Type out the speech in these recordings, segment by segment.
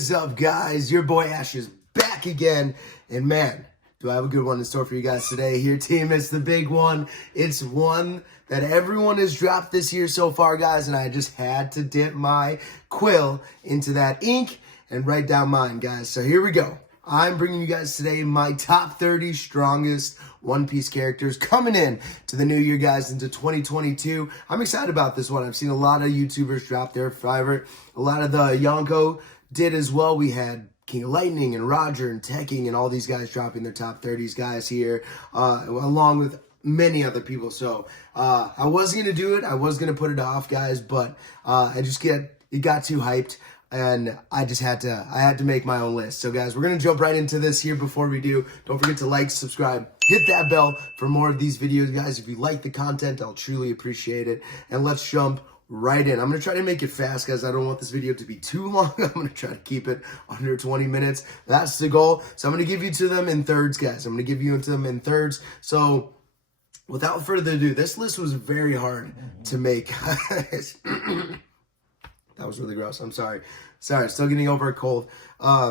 is up, guys? Your boy Ash is back again, and man, do I have a good one in store for you guys today. Here, team, it's the big one. It's one that everyone has dropped this year so far, guys, and I just had to dip my quill into that ink and write down mine, guys. So here we go. I'm bringing you guys today my top 30 strongest One Piece characters coming in to the new year, guys, into 2022. I'm excited about this one. I've seen a lot of YouTubers drop their favorite. A lot of the Yonko did as well. We had King of Lightning and Roger and Tekking and all these guys dropping their top 30s, guys, here, along with many other people. So I was going to do it. I was going to put it off, guys, but it got too hyped. And I had to make my own list. So guys, we're going to jump right into this here. Before we do, don't forget to like, subscribe, hit that bell for more of these videos, guys. If you like the content, I'll truly appreciate it. And let's jump right in. I'm going to try to make it fast, guys. I don't want this video to be too long. I'm going to try to keep it under 20 minutes. That's the goal. So I'm going to give you to them in thirds, guys. I'm going to give you to them in thirds. So without further ado, this list was very hard to make. That was really gross. I'm sorry. Still getting over a cold.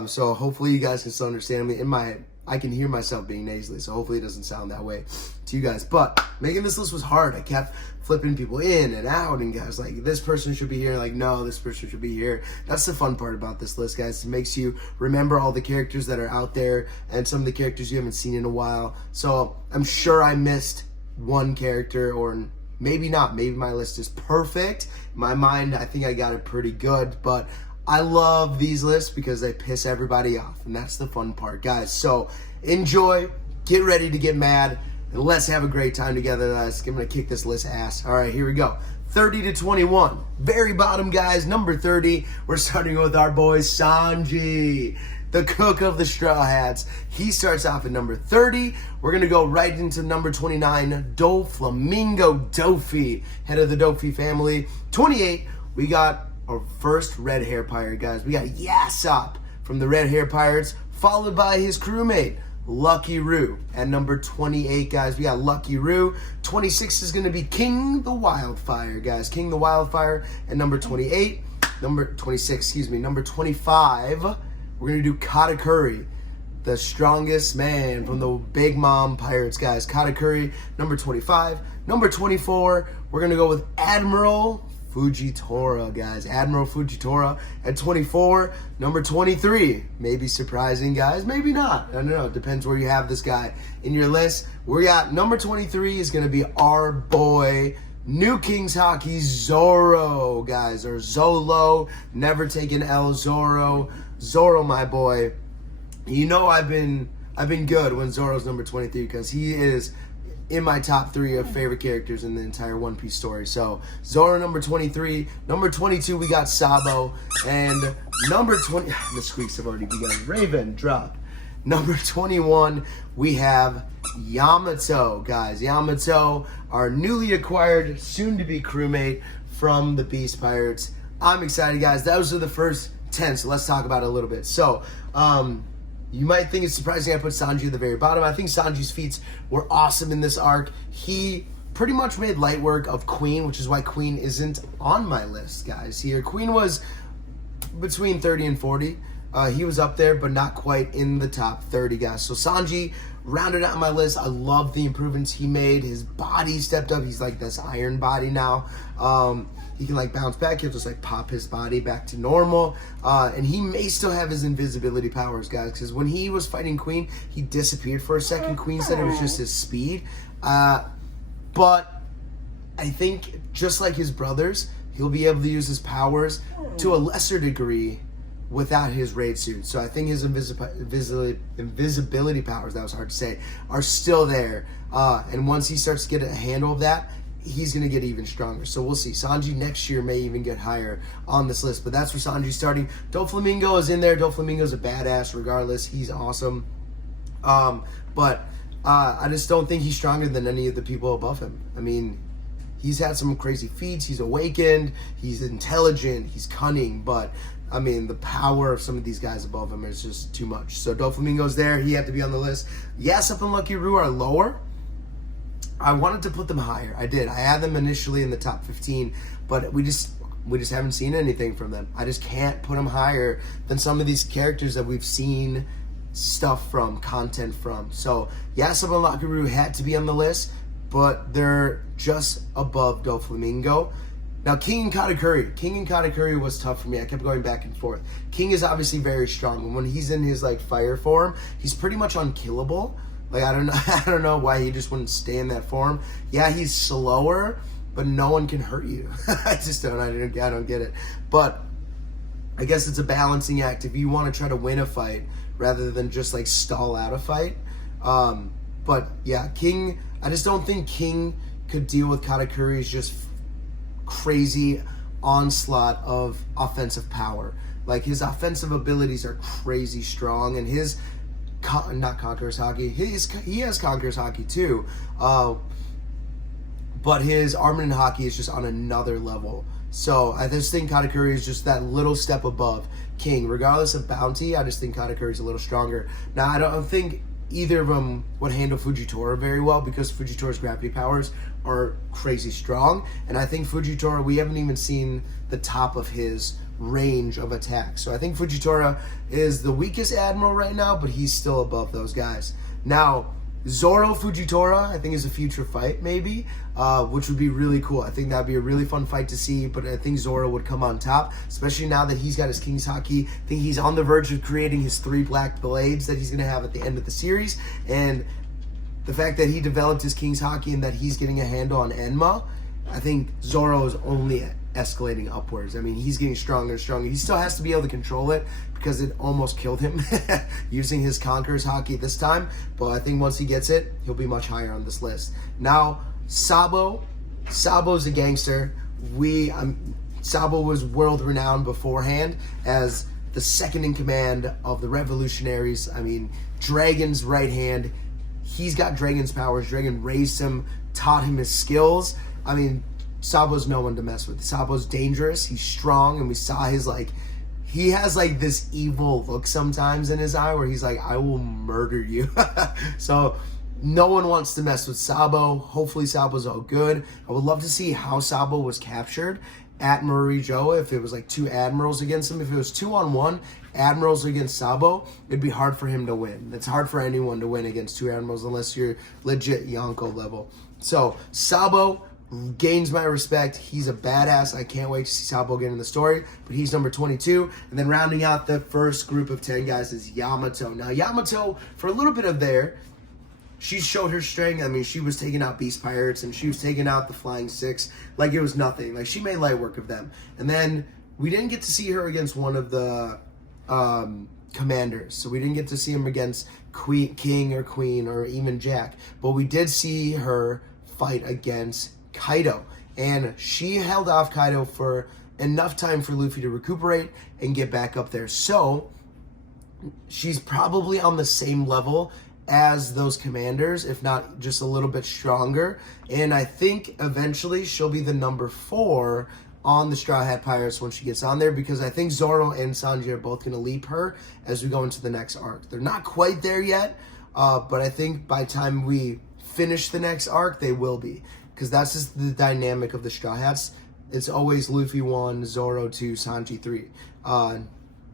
So hopefully you guys can still understand me. I can hear myself being nasally, so hopefully it doesn't sound that way to you guys. But making this list was hard. I kept flipping people in and out, and guys, like, this person should be here. Like, no, this person should be here. That's the fun part about this list, guys. It makes you remember all the characters that are out there and some of the characters you haven't seen in a while. So I'm sure I missed one character, or maybe not. Maybe my list is perfect. In my mind, I think I got it pretty good, but I love these lists because they piss everybody off, and that's the fun part, guys. So enjoy, get ready to get mad, and let's have a great time together, guys. I'm going to kick this list ass. All right, here we go. 30 to 21. Very bottom, guys. Number 30, we're starting with our boy Sanji, the cook of the Straw Hats. He starts off at number 30. We're going to go right into number 29, Doflamingo Dofi, head of the Dofi family. 28, we got our first red hair pirate, guys. We got Yasopp from the Red Hair Pirates, followed by his crewmate, Lucky Roo. At number 28, guys, we got Lucky Roo. 26 is going to be King the Wildfire, guys. King the Wildfire at number 28. Number 26, excuse me. Number 25, we're going to do Katakuri, the strongest man from the Big Mom Pirates, guys. Katakuri, number 25. Number 24, we're going to go with Admiral Fujitora, guys. Admiral Fujitora at 24. Number 23, maybe surprising, guys. Maybe not. I don't know. It depends where you have this guy in your list. We got number 23 is going to be our boy, New King's Hockey, Zoro, guys. Or Zolo. Never take an L, Zoro. Zoro, my boy. You know I've been good when Zoro's number 23 because he is in my top 3 of favorite characters in the entire One Piece story. So Zoro number 23. Number 22 we got Sabo, and number 20 the squeaks have already begun. Raven drop. Number 21 we have Yamato, guys. Yamato, our newly acquired, soon to be crewmate from the Beast Pirates. I'm excited, guys. Those are the first 10, so let's talk about it a little bit. So you might think it's surprising I put Sanji at the very bottom. I think Sanji's feats were awesome in this arc. He pretty much made light work of Queen, which is why Queen isn't on my list, guys. Here, Queen was between 30 and 40. He was up there, but not quite in the top 30, guys. So Sanji rounded out my list. I love the improvements he made. His body stepped up. He's like this iron body now. He can like bounce back. He'll just like pop his body back to normal. And he may still have his invisibility powers, guys, because when he was fighting Queen, he disappeared for a second. Queen said it was just his speed. But I think just like his brothers, he'll be able to use his powers to a lesser degree without his raid suit. So I think his invisibility powers, that was hard to say, are still there. And once he starts to get a handle of that, he's going to get even stronger. So we'll see. Sanji next year may even get higher on this list. But that's where Sanji's starting. Doflamingo is in there. Doflamingo's a badass regardless. He's awesome. But I just don't think he's stronger than any of the people above him. I mean, he's had some crazy feats. He's awakened. He's intelligent. He's cunning. But, I mean, the power of some of these guys above him is just too much. So Doflamingo's there. He had to be on the list. Yasopp and Lucky Roo are lower. I wanted to put them higher. I did. I had them initially in the top 15, but We just haven't seen anything from them. I just can't put them higher than some of these characters that we've seen stuff from, content from. So, Yasaba and Lakaru had to be on the list, but they're just above Doflamingo. Now, King and Katakuri. King and Katakuri was tough for me. I kept going back and forth. King is obviously very strong, and when he's in his like fire form, he's pretty much unkillable. Like I don't know why he just wouldn't stay in that form. Yeah, he's slower, but no one can hurt you. I don't get it. But I guess it's a balancing act if you want to try to win a fight rather than just like stall out a fight. But yeah, King. I just don't think King could deal with Katakuri's just crazy onslaught of offensive power. Like his offensive abilities are crazy strong, and his not Conqueror's Haki. He has Conqueror's Haki too, but his Armament Haki is just on another level. So I just think Katakuri is just that little step above King. Regardless of bounty, I just think Katakuri is a little stronger. Now I don't think either of them would handle Fujitora very well because Fujitora's gravity powers are crazy strong, and I think Fujitora, we haven't even seen the top of his range of attack. So I think Fujitora is the weakest admiral right now, but he's still above those guys. Now, Zoro Fujitora, I think is a future fight maybe, which would be really cool. I think that'd be a really fun fight to see, but I think Zoro would come on top, especially now that he's got his King's Haki. I think he's on the verge of creating his 3 black blades that he's going to have at the end of the series, and the fact that he developed his King's Haki and that he's getting a handle on Enma, I think Zoro is only escalating upwards. I mean, he's getting stronger and stronger. He still has to be able to control it because it almost killed him using his Conqueror's Haki this time. But I think once he gets it, he'll be much higher on this list. Now, Sabo. Sabo's a gangster. Sabo was world renowned beforehand as the second in command of the revolutionaries. I mean, Dragon's right hand. He's got Dragon's powers. Dragon raised him, taught him his skills. I mean, Sabo's no one to mess with. Sabo's dangerous. He's strong, and we saw his he has this evil look sometimes in his eye where he's like, I will murder you. So no one wants to mess with Sabo. Hopefully Sabo's all good. I would love to see how Sabo was captured at Marijoa, if it was 2 admirals against him. If it was 2-on-1 admirals against Sabo, it'd be hard for him to win. It's hard for anyone to win against 2 admirals unless you're legit Yonko level. So Sabo gains my respect. He's a badass. I can't wait to see Sabo get in the story, but he's number 22. And then rounding out the first group of 10 guys is Yamato. Now Yamato, for a little bit of there, she showed her strength. I mean, she was taking out Beast Pirates and she was taking out the Flying Six like it was nothing. She made light work of them. And then we didn't get to see her against one of the commanders. So we didn't get to see him against King or Queen or even Jack. But we did see her fight against Kaido, and she held off Kaido for enough time for Luffy to recuperate and get back up there. So she's probably on the same level as those commanders, if not just a little bit stronger. And I think eventually she'll be the number 4 on the Straw Hat Pirates when she gets on there, because I think Zoro and Sanji are both going to leap her as we go into the next arc. They're not quite there yet, but I think by the time we finish the next arc, they will be. Because that's just the dynamic of the Straw Hats. It's always Luffy 1, Zoro 2, Sanji 3.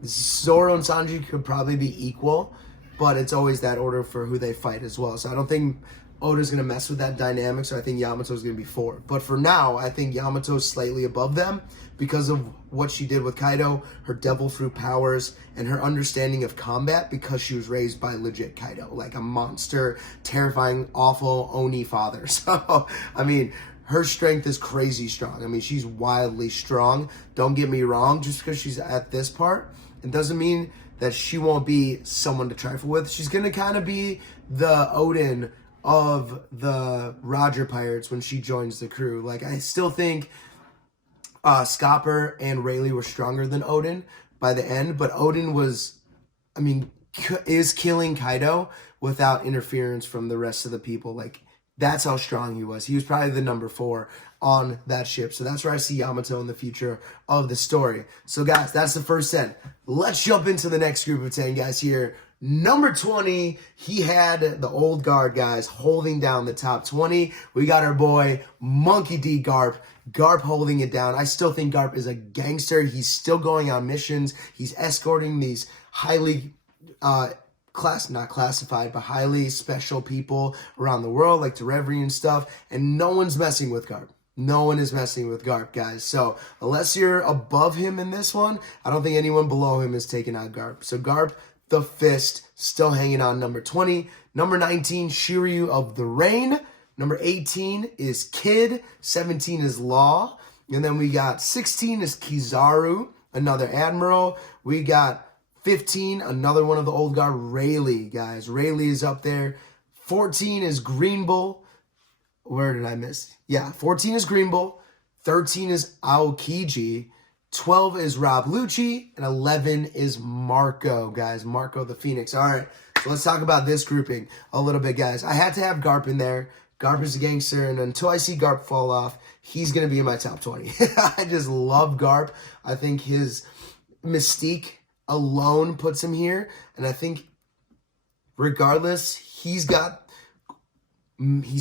Zoro and Sanji could probably be equal, but it's always that order for who they fight as well. So I don't think Oda's going to mess with that dynamic, so I think Yamato's going to be 4. But for now, I think Yamato's slightly above them because of what she did with Kaido, her devil fruit powers, and her understanding of combat, because she was raised by legit Kaido, like a monster, terrifying, awful Oni father. So, I mean, her strength is crazy strong. I mean, she's wildly strong. Don't get me wrong, just because she's at this part, it doesn't mean that she won't be someone to trifle with. She's going to kind of be the Odin of the Roger Pirates when she joins the crew. I still think Scopper and Rayleigh were stronger than Odin by the end, but Odin is killing Kaido without interference from the rest of the people. That's how strong he was. He was probably the number 4 on that ship. So that's where I see Yamato in the future of the story. So guys, that's the first 10. Let's jump into the next group of 10 guys here. Number 20, he had the old guard, guys, holding down the top 20. We got our boy, Monkey D. Garp. Garp holding it down. I still think Garp is a gangster. He's still going on missions. He's escorting these highly not classified, but highly special people around the world, like Reverie and stuff, and no one's messing with Garp. No one is messing with Garp, guys. So unless you're above him in this one, I don't think anyone below him is taking out Garp. So Garp, the Fist, still hanging on number 20. Number 19, Shiryu of the Rain. Number 18 is Kid. 17 is Law. And then we got 16 is Kizaru, another Admiral. We got 15, another one of the old guard, Rayleigh, guys. Rayleigh is up there. 14 is Green Bull. Where did I miss? Yeah, 14 is Green Bull. 13 is Aokiji. 12 is Rob Lucci. And 11 is Marco, guys. Marco the Phoenix. All right, so let's talk about this grouping a little bit, guys. I had to have Garp in there. Garp is a gangster, and until I see Garp fall off, he's going to be in my top 20. I just love Garp. I think his mystique alone puts him here, and I think regardless, he's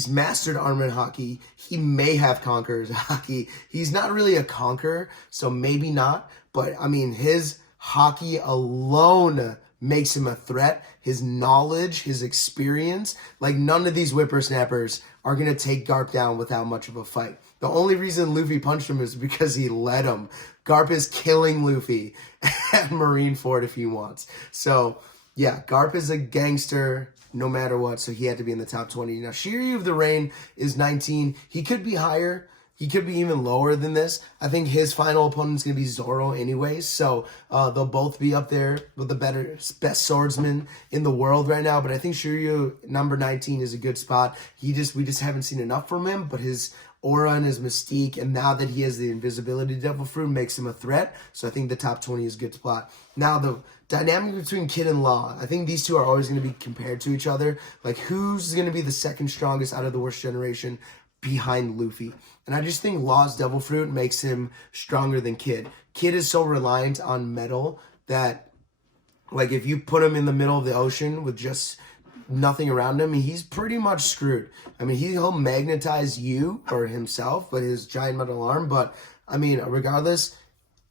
mastered Armored Hockey. He may have Conqueror's Hockey. He's not really a conqueror, so maybe not, but I mean, his hockey alone makes him a threat. His knowledge, his experience, like none of these whippersnappers are going to take Garp down without much of a fight. The only reason Luffy punched him is because he let him. Garp is killing Luffy at Marineford if he wants. So, yeah, Garp is a gangster no matter what, so he had to be in the top 20. Now, Shiryu of the Rain is 19. He could be higher. He could be even lower than this. I think his final opponent's going to be Zoro anyways, so they'll both be up there with the best swordsman in the world right now, but I think Shiryu, number 19, is a good spot. We just haven't seen enough from him, but his aura and his mystique, and now that he has the invisibility devil fruit, makes him a threat, so I think the top 20 is a good spot. Now, the dynamic between Kid and Law, I think these two are always going to be compared to each other. Like, who's going to be the second strongest out of the worst generation behind Luffy? And I just think Law's devil fruit makes him stronger than Kid. Kid is so reliant on metal that, like, if you put him in the middle of the ocean with just nothing around him, he's pretty much screwed. I mean, he'll magnetize you or himself with his giant metal arm, but, I mean, regardless,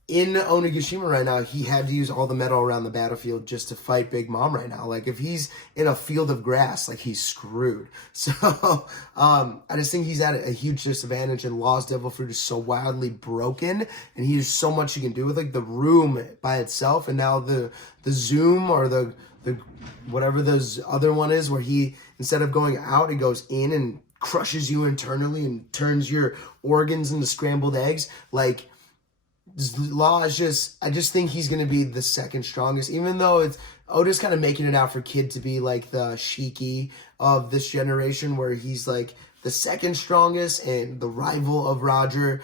in Onigashima right now, he had to use all the metal around the battlefield just to fight Big Mom right now. Like, if he's in a field of grass, like, he's screwed. So, I just think he's at a huge disadvantage, and Law's Devil Fruit is so wildly broken, and he has so much he can do with, like, the room by itself, and now the zoom or the whatever this other one is, where he, instead of going out, he goes in and crushes you internally and turns your organs into scrambled eggs. Like, Law is just, I just think he's going to be the second strongest, even though it's Oda's kind of making it out for Kid to be like the Shiki of this generation, where he's like the second strongest and the rival of Roger.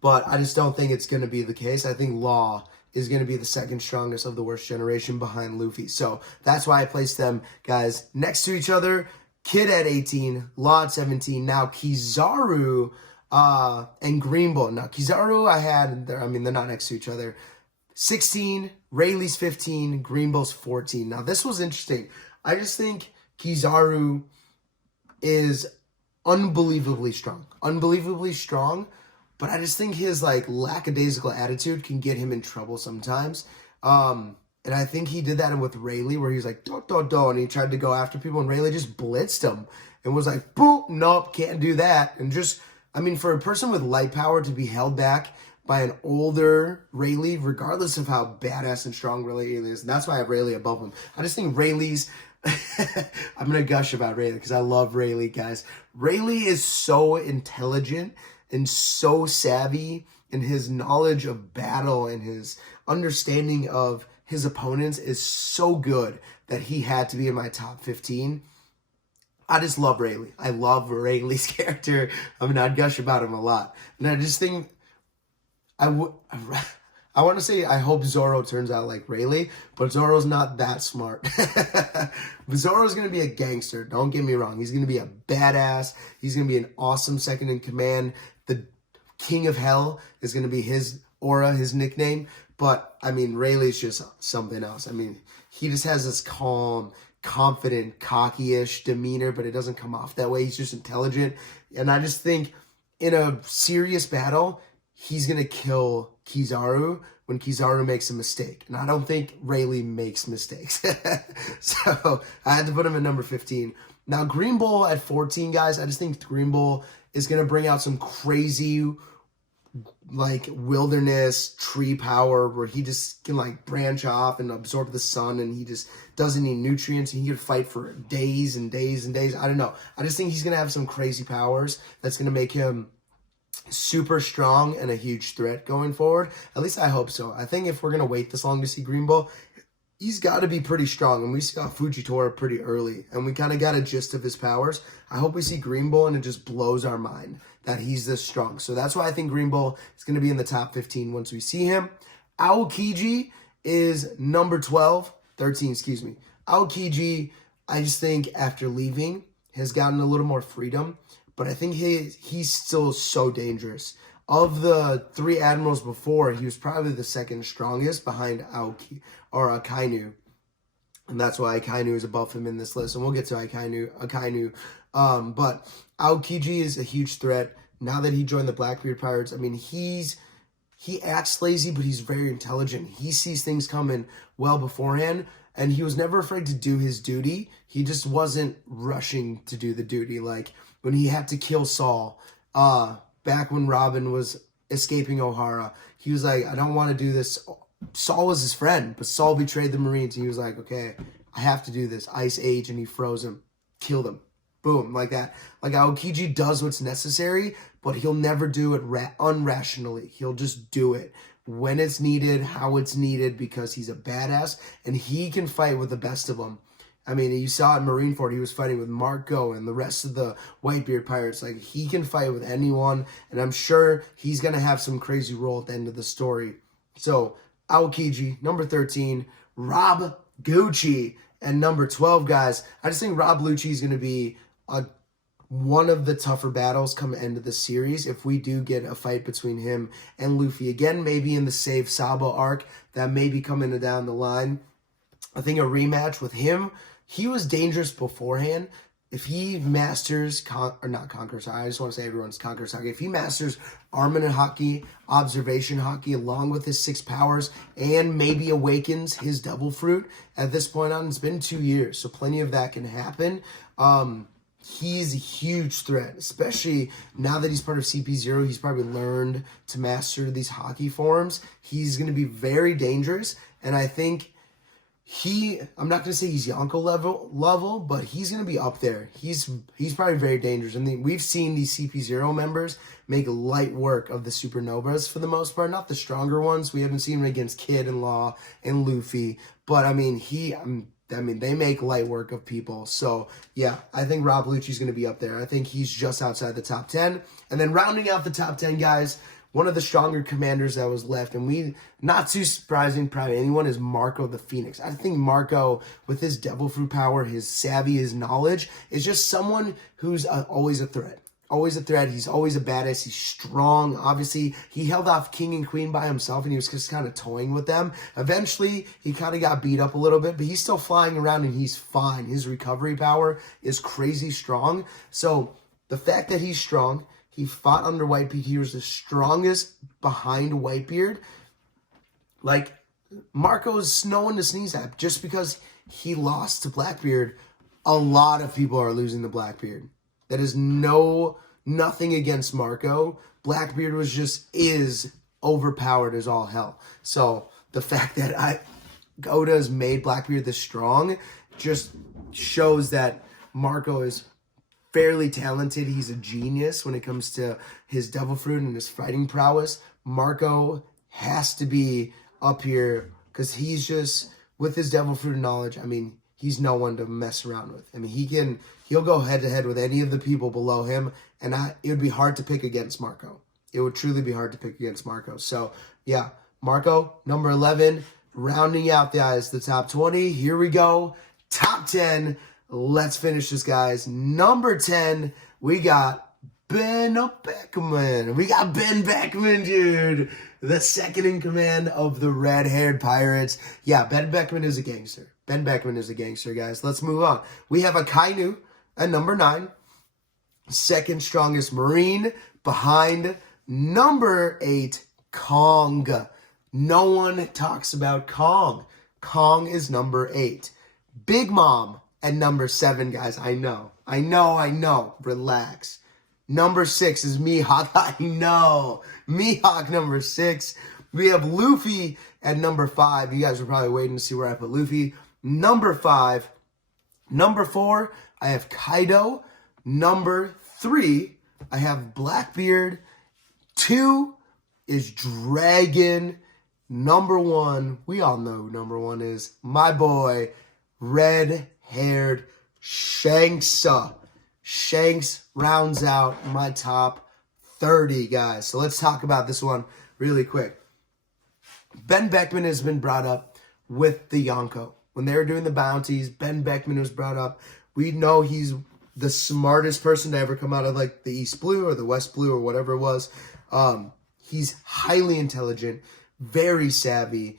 But I just don't think it's going to be the case. I think Law is going to be the second strongest of the worst generation behind Luffy. So that's why I placed them, guys, next to each other. Kid at 18, Law at 17. Now Kizaru and Green Bull. Now, Kizaru they're not next to each other. 16, Rayleigh's 15, Green Bull's 14. Now, this was interesting. I just think Kizaru is unbelievably strong. Unbelievably strong, but I just think his, like, lackadaisical attitude can get him in trouble sometimes. And I think he did that with Rayleigh, where he was like, do, and he tried to go after people, and Rayleigh just blitzed him and was like, boom, nope, can't do that. And just, I mean, for a person with light power to be held back by an older Rayleigh, regardless of how badass and strong Rayleigh is, and that's why I have Rayleigh above him. I just think Rayleigh's, I'm going to gush about Rayleigh because I love Rayleigh, guys. Rayleigh is so intelligent and so savvy, and his knowledge of battle and his understanding of his opponents is so good that he had to be in my top 15. I just love Rayleigh. I love Rayleigh's character. I mean, I'd gush about him a lot. And I just think, I want to say I hope Zoro turns out like Rayleigh, but Zoro's not that smart. But Zoro's going to be a gangster. Don't get me wrong. He's going to be a badass. He's going to be an awesome second in command. The King of Hell is going to be his aura, his nickname. But, I mean, Rayleigh's just something else. I mean, he just has this calm, confident, cocky-ish demeanor, but it doesn't come off that way. He's just intelligent. And I just think in a serious battle, he's going to kill Kizaru when Kizaru makes a mistake. And I don't think Rayleigh makes mistakes. So I had to put him at number 15. Now, Green Bull at 14, guys, I just think Green Bull is going to bring out some crazy, like, wilderness tree power where he just can, like, branch off and absorb the sun, and he just doesn't need nutrients, and he can fight for days and days and days. I don't know. I just think he's going to have some crazy powers that's going to make him super strong and a huge threat going forward. At least I hope so. I think if we're going to wait this long to see Green Bull, he's got to be pretty strong. And we saw Fujitora pretty early, and we kind of got a gist of his powers. I hope we see Green Bull, and it just blows our mind that he's this strong. So that's why I think Green Bull is going to be in the top 15 once we see him. Aokiji is number 13, excuse me. Aokiji, I just think after leaving, has gotten a little more freedom, but I think he's still so dangerous. Of the 3 admirals before, he was probably the second strongest behind Akainu. And that's why Akainu is above him in this list. And we'll get to Akainu. But Aokiji is a huge threat. Now that he joined the Blackbeard Pirates, I mean, he acts lazy, but he's very intelligent. He sees things coming well beforehand, and he was never afraid to do his duty. He just wasn't rushing to do the duty. Like when he had to kill Saul, back when Robin was escaping O'Hara, he was like, I don't want to do this. Saul was his friend, but Saul betrayed the Marines, and he was like, okay, I have to do this. Ice Age, and he froze him, killed him. Boom, like that. Like Aokiji does what's necessary, but he'll never do it unrationally. He'll just do it when it's needed, how it's needed, because he's a badass, and he can fight with the best of them. I mean, you saw it in Marineford, he was fighting with Marco and the rest of the Whitebeard Pirates. Like, he can fight with anyone, and I'm sure he's going to have some crazy role at the end of the story. So, Aokiji, number 13, Rob Gucci, and number 12, guys. I just think Rob Lucci is going to be one of the tougher battles come end of the series if we do get a fight between him and Luffy. Again, maybe in the Save Sabo arc that may be coming down the line. I think a rematch with him, he was dangerous beforehand. If he masters, I just want to say everyone's Conqueror's Haki. If he masters Armament Haki, Observation Haki, along with his 6 powers, and maybe awakens his Devil Fruit, at this point on, it's been 2 years, so plenty of that can happen. He's a huge threat, especially now that he's part of CP0. He's probably learned to master these Haki forms. He's going to be very dangerous, and I think I'm not going to say he's Yonko level, but he's going to be up there. He's probably very dangerous. I mean, we've seen these CP0 members make light work of the Supernovas for the most part, not the stronger ones. We haven't seen him against Kid and Law and Luffy, but I mean, they make light work of people. So, yeah, I think Rob Lucci's going to be up there. I think he's just outside the top 10. And then rounding out the top 10, guys, one of the stronger commanders that was left, and not too surprising, probably anyone, is Marco the Phoenix. I think Marco, with his Devil Fruit power, his savvy, his knowledge, is just someone who's always a threat. Always a threat. He's always a badass. He's strong. Obviously, he held off King and Queen by himself, and he was just kind of toying with them. Eventually, he kind of got beat up a little bit, but he's still flying around, and he's fine. His recovery power is crazy strong. So, the fact that he's strong, he fought under Whitebeard. He was the strongest behind Whitebeard. Like, Marco's no one to sneeze at. Just because he lost to Blackbeard, a lot of people are losing to Blackbeard. That is nothing against Marco. Blackbeard is overpowered as all hell. So the fact that Oda has made Blackbeard this strong just shows that Marco is fairly talented. He's a genius when it comes to his Devil Fruit and his fighting prowess. Marco has to be up here because he's just, with his Devil Fruit knowledge, I mean, he's no one to mess around with. I mean, he'll go head-to-head with any of the people below him, and it would be hard to pick against Marco. It would truly be hard to pick against Marco. So, yeah, Marco, number 11, rounding out, guys, the top 20. Here we go. Top 10. Let's finish this, guys. Number 10, we got Ben Beckman. We got Ben Beckman, the second in command of the red-haired pirates. Yeah, Ben Beckman is a gangster. Ben Beckman is a gangster, guys. Let's move on. We have Akainu at number 9. Second strongest Marine behind number 8, Kong. No one talks about Kong. Kong is number 8. Big Mom at number 7, guys. I know. Relax. Number 6 is Mihawk. I know. Mihawk number 6. We have Luffy at number 5. You guys are probably waiting to see where I put Luffy. Number 5. Number 4, I have Kaido. Number 3, I have Blackbeard. 2 is Dragon. Number 1, we all know who number 1 is. My boy, red-haired Shanks. Shanks rounds out my top 30, guys. So let's talk about this one really quick. Ben Beckman has been brought up with the Yonko. When they were doing the bounties, Ben Beckman was brought up. We know he's the smartest person to ever come out of like the East Blue or the West Blue or whatever it was. He's highly intelligent, very savvy.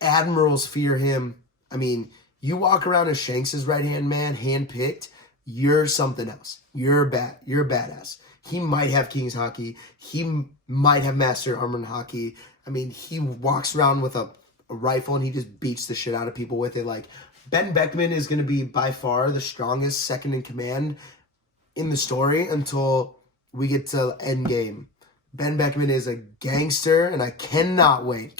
Admirals fear him. I mean, you walk around as Shanks' right-hand man, handpicked, you're something else. You're a badass. He might have King's Haki. He might have Master Armor Haki. I mean, he walks around with a rifle and he just beats the shit out of people with it. Like, Ben Beckman is going to be by far the strongest second in command in the story until we get to Endgame. Ben Beckman is a gangster, and I cannot wait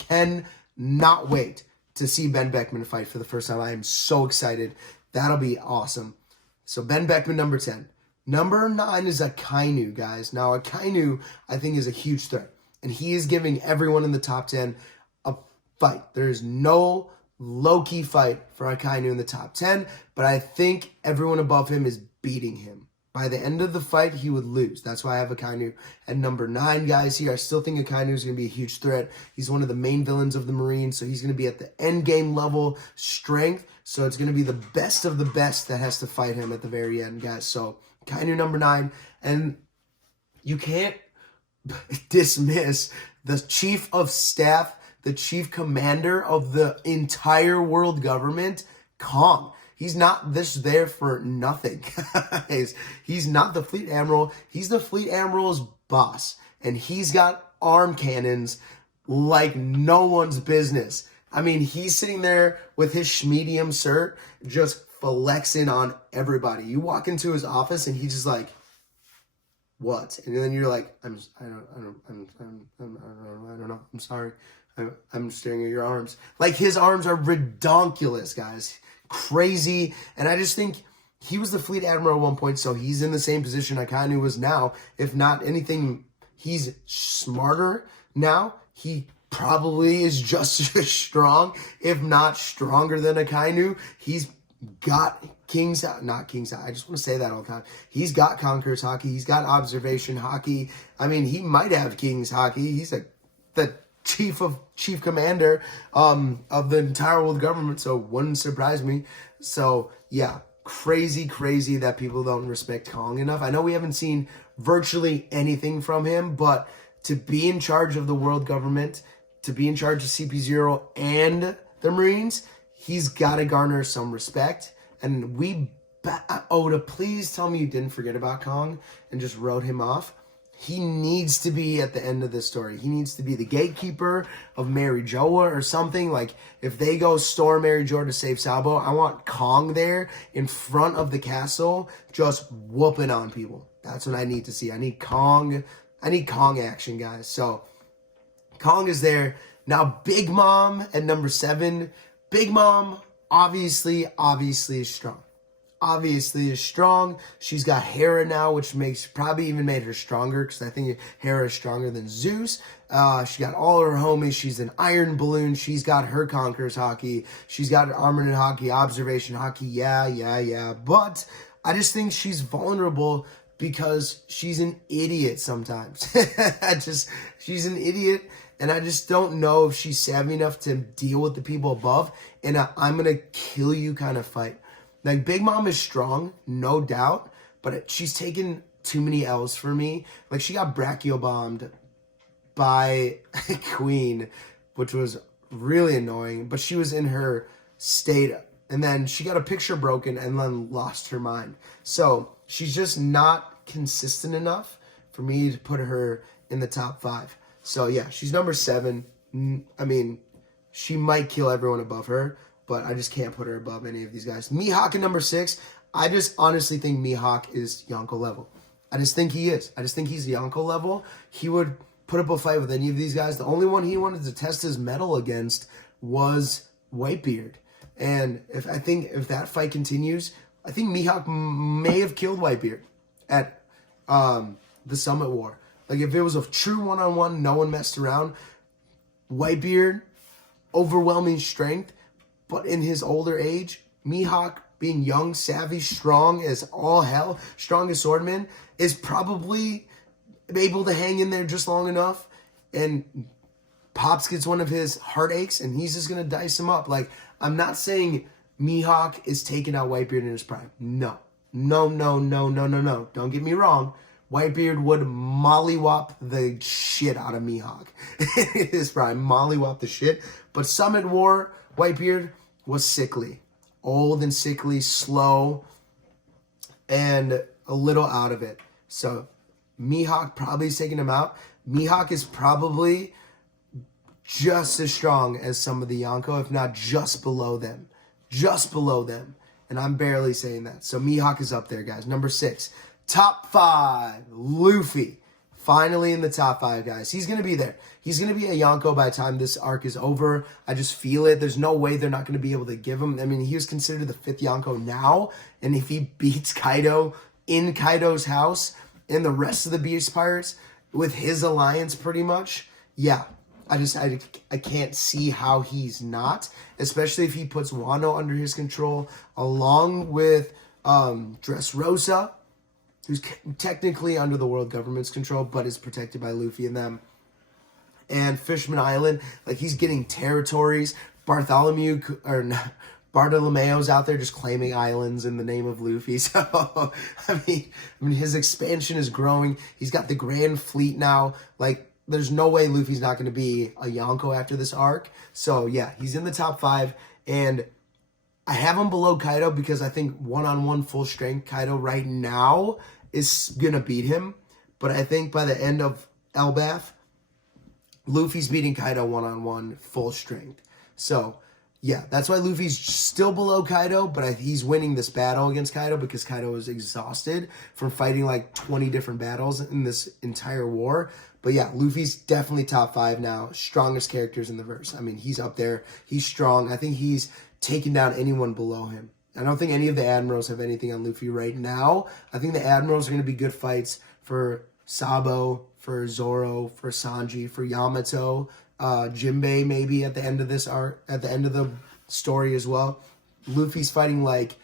to see Ben Beckman fight for the first time. I am so excited. That'll be awesome. So Ben Beckman, number 10. Number 9 is Akainu, guys. Now, Akainu, I think, is a huge threat. And he is giving everyone in the top 10 a fight. There is no low-key fight for Akainu in the top 10, but I think everyone above him is beating him. By the end of the fight, he would lose. That's why I have Akainu at number 9, guys, here. I still think Akainu is going to be a huge threat. He's one of the main villains of the Marines, so he's going to be at the end game level strength. So it's going to be the best of the best that has to fight him at the very end, guys. So Akainu number 9. And you can't dismiss the chief of staff, the chief commander of the entire world government, Kong. He's not there for nothing, guys. He's not the fleet admiral. He's the fleet admiral's boss. And he's got arm cannons like no one's business. I mean, he's sitting there with his schmedium cert just flexing on everybody. You walk into his office and he's just like, what? And then you're like, I don't know. I'm sorry. I'm staring at your arms. Like, his arms are redonkulous, guys. Crazy. And I just think he was the fleet admiral at one point, so he's in the same position Akainu was now. If not anything, he's smarter now. He probably is just as strong, if not stronger than Akainu. He's got not King's Haki. I just want to say that all the time. He's got Conqueror's Haki. He's got Observation Haki. I mean, he might have King's Haki. He's the chief commander of the entire world government, so it wouldn't surprise me. So yeah, crazy that people don't respect Kong enough. I know we haven't seen virtually anything from him, but to be in charge of the world government, to be in charge of CP0 and the Marines, he's got to garner some respect. And Oda, please tell me you didn't forget about Kong and just wrote him off. He needs to be at the end of this story. He needs to be the gatekeeper of Mary Joa or something. Like, if they go storm Mary Joa to save Sabo, I want Kong there in front of the castle just whooping on people. That's what I need to see. I need Kong action, guys. So Kong is there. Now, Big Mom at number 7. Big Mom obviously is strong. She's got Hera now, which probably even made her stronger, because I think Hera is stronger than Zeus. She got all her homies. She's an iron balloon. She's got her Conqueror's Haki. She's got Armored Haki, Observation Haki. Yeah. But I just think she's vulnerable because she's an idiot sometimes. She's an idiot, and I just don't know if she's savvy enough to deal with the people above in a I'm going to kill you kind of fight. Like, Big Mom is strong, no doubt, but she's taken too many L's for me. Like, she got brachiobombed by Queen, which was really annoying, but she was in her state and then she got a picture broken and then lost her mind. So she's just not consistent enough for me to put her in the top 5. So yeah, she's number 7. I mean, she might kill everyone above her, but I just can't put her above any of these guys. Mihawk at number 6. I just honestly think Mihawk is Yonko level. I just think he is. I just think he's Yonko level. He would put up a fight with any of these guys. The only one he wanted to test his mettle against was Whitebeard. And if that fight continues, I think Mihawk may have killed Whitebeard at the Summit War. Like, if it was a true one-on-one, no one messed around, Whitebeard, overwhelming strength, but in his older age, Mihawk, being young, savvy, strong as all hell, strong as swordman, is probably able to hang in there just long enough, and Pops gets one of his heartaches, and he's just going to dice him up. Like, I'm not saying Mihawk is taking out Whitebeard in his prime. No. Don't get me wrong. Whitebeard would mollywop the shit out of Mihawk in his prime. Mollywop the shit. But Summit War, Whitebeard was sickly. Old and sickly, slow, and a little out of it. So Mihawk probably is taking him out. Mihawk is probably just as strong as some of the Yonko, if not just below them. Just below them. And I'm barely saying that. So Mihawk is up there, guys. Number 6. Top 5. Luffy. Finally in the top 5, guys. He's going to be there. He's going to be a Yonko by the time this arc is over. I just feel it. There's no way they're not going to be able to give him. I mean, he was considered the 5th Yonko now. And if he beats Kaido in Kaido's house and the rest of the Beast Pirates with his alliance pretty much, yeah. I can't see how he's not, especially if he puts Wano under his control, along with Dressrosa, who's technically under the world government's control, but is protected by Luffy and them. And Fishman Island, like, he's getting territories. Bartolomeo's out there just claiming islands in the name of Luffy. So, I mean, his expansion is growing. He's got the Grand Fleet now. Like, there's no way Luffy's not going to be a Yonko after this arc. So, yeah, he's in the top 5. And I have him below Kaido because I think one-on-one full strength Kaido right now is going to beat him. But I think by the end of Elbaf, Luffy's beating Kaido one-on-one full strength. So, yeah, that's why Luffy's still below Kaido, but he's winning this battle against Kaido because Kaido is exhausted from fighting like 20 different battles in this entire war. But yeah, Luffy's definitely top 5 now. Strongest characters in the verse. I mean, he's up there. He's strong. I think he's taking down anyone below him. I don't think any of the Admirals have anything on Luffy right now. I think the Admirals are going to be good fights for Sabo, for Zoro, for Sanji, for Yamato, Jinbei maybe at the end of this arc, at the end of the story as well. Luffy's fighting like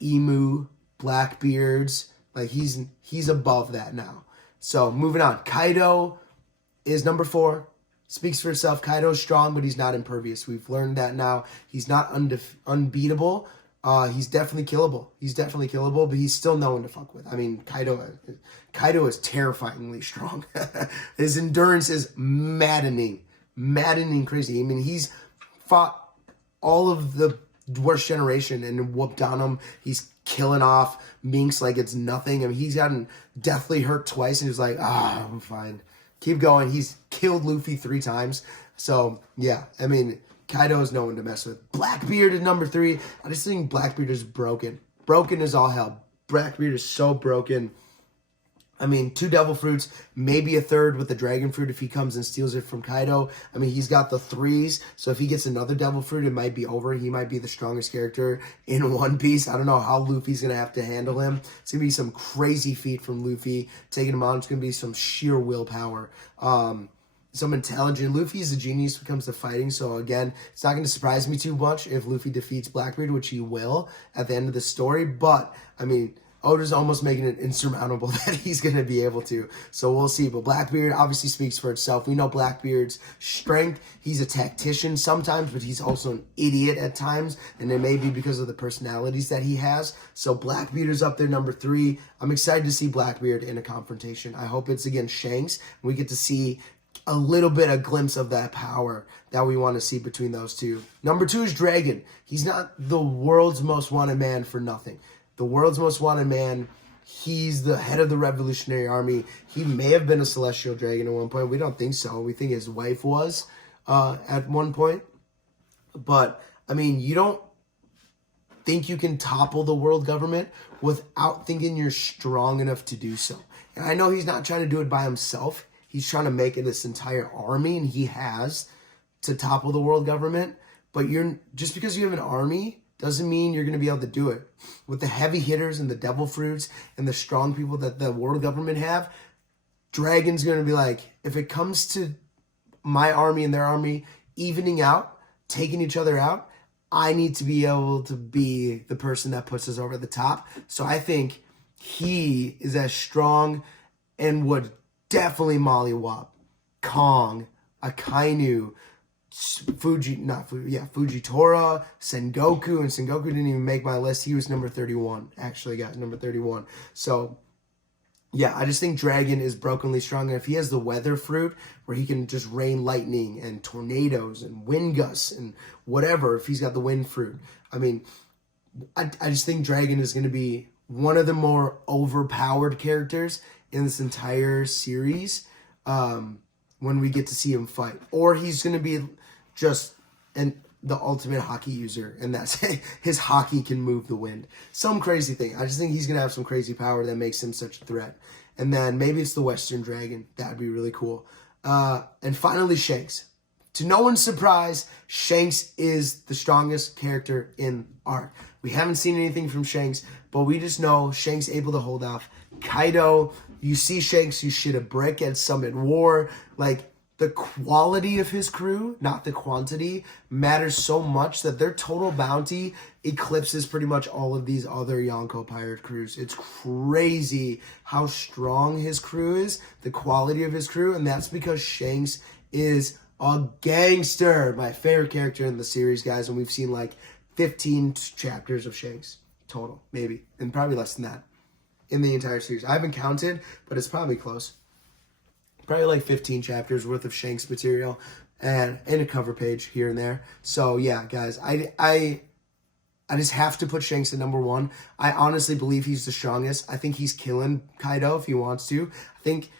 Emu, Blackbeards. Like, he's above that now. So moving on. Kaido is number 4. Speaks for itself. Kaido's strong, but he's not impervious. We've learned that now. He's not unbeatable. He's definitely killable. But he's still no one to fuck with. I mean, Kaido is terrifyingly strong. His endurance is maddening crazy. I mean, he's fought all of the worst generation and whooped on him. He's killing off Minks like it's nothing. I mean, he's gotten deathly hurt twice, and he's like, I'm fine. Keep going. He's killed Luffy 3 times. So, yeah, I mean, Kaido is no one to mess with. Blackbeard at number 3. I just think Blackbeard is broken. Broken as all hell. Blackbeard is so broken. I mean, 2 devil fruits, maybe a 3rd with the dragon fruit if he comes and steals it from Kaido. I mean, he's got the 3s, so if he gets another devil fruit, it might be over. He might be the strongest character in One Piece. I don't know how Luffy's going to have to handle him. It's going to be some crazy feat from Luffy taking him on. It's going to be some sheer willpower. Some intelligent. Luffy is a genius when it comes to fighting, so again, it's not going to surprise me too much if Luffy defeats Blackbeard, which he will at the end of the story, but, I mean, Oda's almost making it insurmountable that he's going to be able to. So we'll see. But Blackbeard obviously speaks for itself. We know Blackbeard's strength. He's a tactician sometimes, but he's also an idiot at times. And it may be because of the personalities that he has. So Blackbeard is up there, number 3. I'm excited to see Blackbeard in a confrontation. I hope it's against Shanks. We get to see a little bit, a glimpse of that power that we want to see between those two. Number 2 is Dragon. He's not the world's most wanted man for nothing. The world's most wanted man, he's the head of the Revolutionary Army. He may have been a Celestial Dragon at one point. We don't think so. We think his wife was at one point. But, I mean, you don't think you can topple the world government without thinking you're strong enough to do so. And I know he's not trying to do it by himself. He's trying to make it this entire army, and he has to topple the world government. But just because you have an army doesn't mean you're going to be able to do it. With the heavy hitters and the devil fruits and the strong people that the world government have, Dragon's going to be like, if it comes to my army and their army evening out, taking each other out, I need to be able to be the person that puts us over the top. So I think he is as strong and would definitely mollywop Kong, Akainu, Fujitora, Sengoku, and Sengoku didn't even make my list. He was number 31, actually, guys, number 31. So, yeah, I just think Dragon is brokenly strong. And if he has the weather fruit where he can just rain lightning and tornadoes and wind gusts and whatever, if he's got the wind fruit, I mean, I just think Dragon is going to be one of the more overpowered characters in this entire series when we get to see him fight. Or he's going to be just the ultimate hockey user, and that's his hockey can move the wind. Some crazy thing. I just think he's going to have some crazy power that makes him such a threat. And then maybe it's the Western Dragon. That would be really cool. And finally, Shanks. To no one's surprise, Shanks is the strongest character in arc. We haven't seen anything from Shanks, but we just know Shanks able to hold off Kaido. You see Shanks, you shit a brick at Summit War. Like, the quality of his crew, not the quantity, matters so much that their total bounty eclipses pretty much all of these other Yonko pirate crews. It's crazy how strong his crew is, the quality of his crew, and that's because Shanks is a gangster. My favorite character in the series, guys, and we've seen like 15 chapters of Shanks total, maybe, and probably less than that in the entire series. I haven't counted, but it's probably close. Probably like 15 chapters worth of Shanks material and a cover page here and there. So yeah, guys, I just have to put Shanks at number 1. I honestly believe he's the strongest. I think he's killing Kaido if he wants to. I think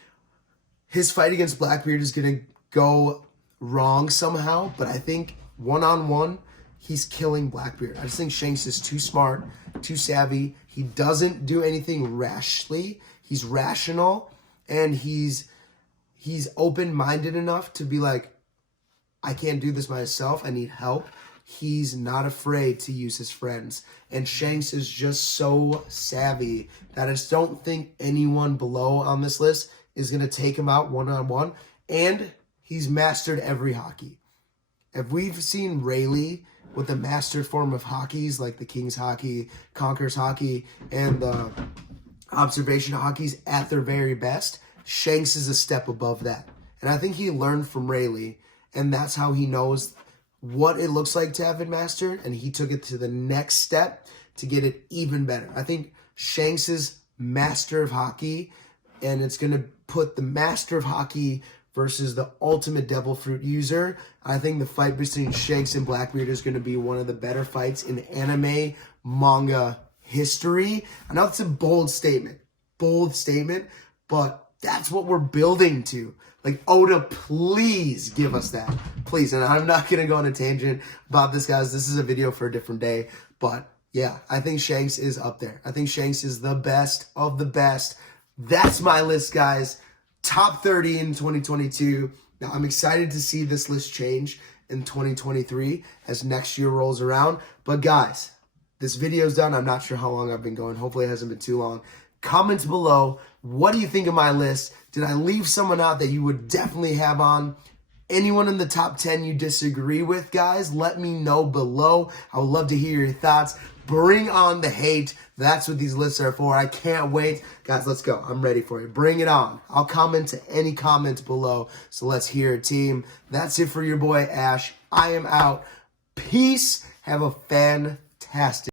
his fight against Blackbeard is going to go wrong somehow, but I think one-on-one, he's killing Blackbeard. I just think Shanks is too smart, too savvy. He doesn't do anything rashly. He's rational, and he's open-minded enough to be like, I can't do this myself. I need help. He's not afraid to use his friends. And Shanks is just so savvy that I just don't think anyone below on this list is going to take him out one-on-one. And he's mastered every hockey. If we've seen Rayleigh with the mastered form of hockeys, like the King's Hockey, Conqueror's Hockey, and the Observation Hockeys at their very best, Shanks is a step above that. And I think he learned from Rayleigh, and that's how he knows what it looks like to have it mastered, and he took it to the next step to get it even better. I think Shanks is master of hockey, and it's going to put the master of hockey versus the ultimate devil fruit user. I think the fight between Shanks and Blackbeard is going to be one of the better fights in anime manga history. I know it's a bold statement, but that's what we're building to. Like, Oda, please give us that. Please. And I'm not going to go on a tangent about this, guys. This is a video for a different day. But, yeah, I think Shanks is up there. I think Shanks is the best of the best. That's my list, guys. Top 30 in 2022. Now, I'm excited to see this list change in 2023 as next year rolls around. But, guys, this video's done. I'm not sure how long I've been going. Hopefully it hasn't been too long. Comment below, what do you think of my list? Did I leave someone out that you would definitely have on? Anyone in the top 10 you disagree with, guys? Let me know below. I would love to hear your thoughts. Bring on the hate. That's what these lists are for. I can't wait. Guys, let's go. I'm ready for it. Bring it on. I'll comment to any comments below. So let's hear it, team. That's it for your boy, Ash. I am out. Peace. Have a fantastic